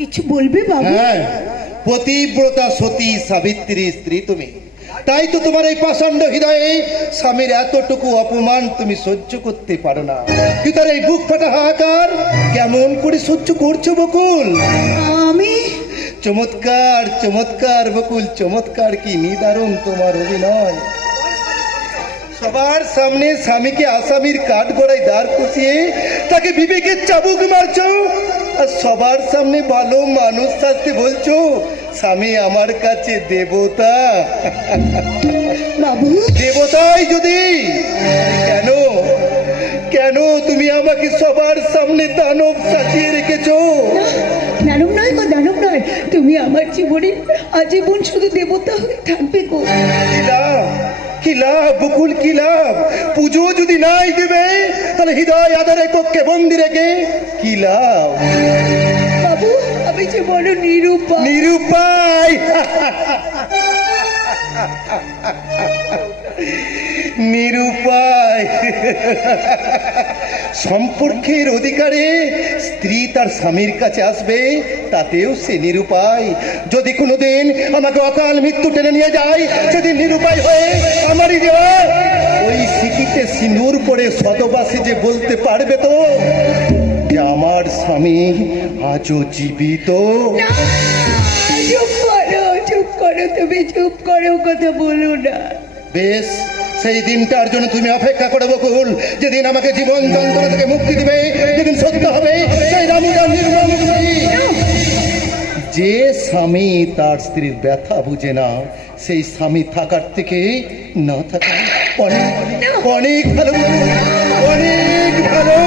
কিছু বলবে বাবু? হ্যাঁ, পতিব্রতা সতী সাবিত্রী স্ত্রী তুমি, তাই তো তোমার এই পাষণ্ড হৃদয়ে স্বামীর এতটুকু অপমান তুমি সহ্য করতে পারো না। কি তার এই বুক ফাটা হাহাকার কেমন করে সহ্য করছো বকুল? আমি চমৎকার চমৎকার বকুল, চমৎকার, কি নিদারুণ তোমার অভিনয়। সবার সামনে স্বামীকে আসামির কাঠগড়ায় দাঁড় কষিয়ে তাকে বিবেকের চাবুক মারছো, আর সবার সামনে ভালো মানুষ থাকতে বলছো স্বামী আমার কাছে দেবতা। বাবু দেবতাই যদি, কেন কেন তুমি আমাকে সবার সামনে দানব সাজিয়ে রেখেছো? দানব নয় গো, দানব নয়, তুমি আমার জীবনে আজীবন শুধু দেবতা হয়ে থাকবে গো। কি লাভ, কি লাভ বকুল, কি লাভ? পুজো যদি নাই দেবে তাহলে হৃদয় আধারে কক্ষে বন্দি রেখে কি লাভ? বাবু আমি যে বড় নিরুপায়। নিরুপায়, নিরুপায়। সম্পর্কের অধিকারে স্ত্রী তার স্বামীর কাছে আসবে, তাতেও সে নিরুপায়। যদি কোনোদিন আমাকে অকাল মৃত্যু টেনে নিয়ে যায়, সেদিন নিরুপায় হয়ে আমারই দেওয়া ওই সিটিতে সিঁদুর পরে সদবাসী যে বলতে পারবে তো যে আমার স্বামী আজও জীবিত। চুপ করো, চুপ করো, তুমি চুপ করো, কথা বলো না। বেশ, সেই দিনটার জন্য তুমি অপেক্ষা করো বকুল, যেদিন আমাকে জীবন যন্ত্রণা থেকে মুক্তি দিবে, যেদিন সত্য হবে সেই রামুদানির মুক্তি। যে স্বামী তার স্ত্রীর ব্যথা বুঝে না, সেই স্বামী থাকার থেকে না থাকা অনেক অনেক ভালো, অনেক ভালো।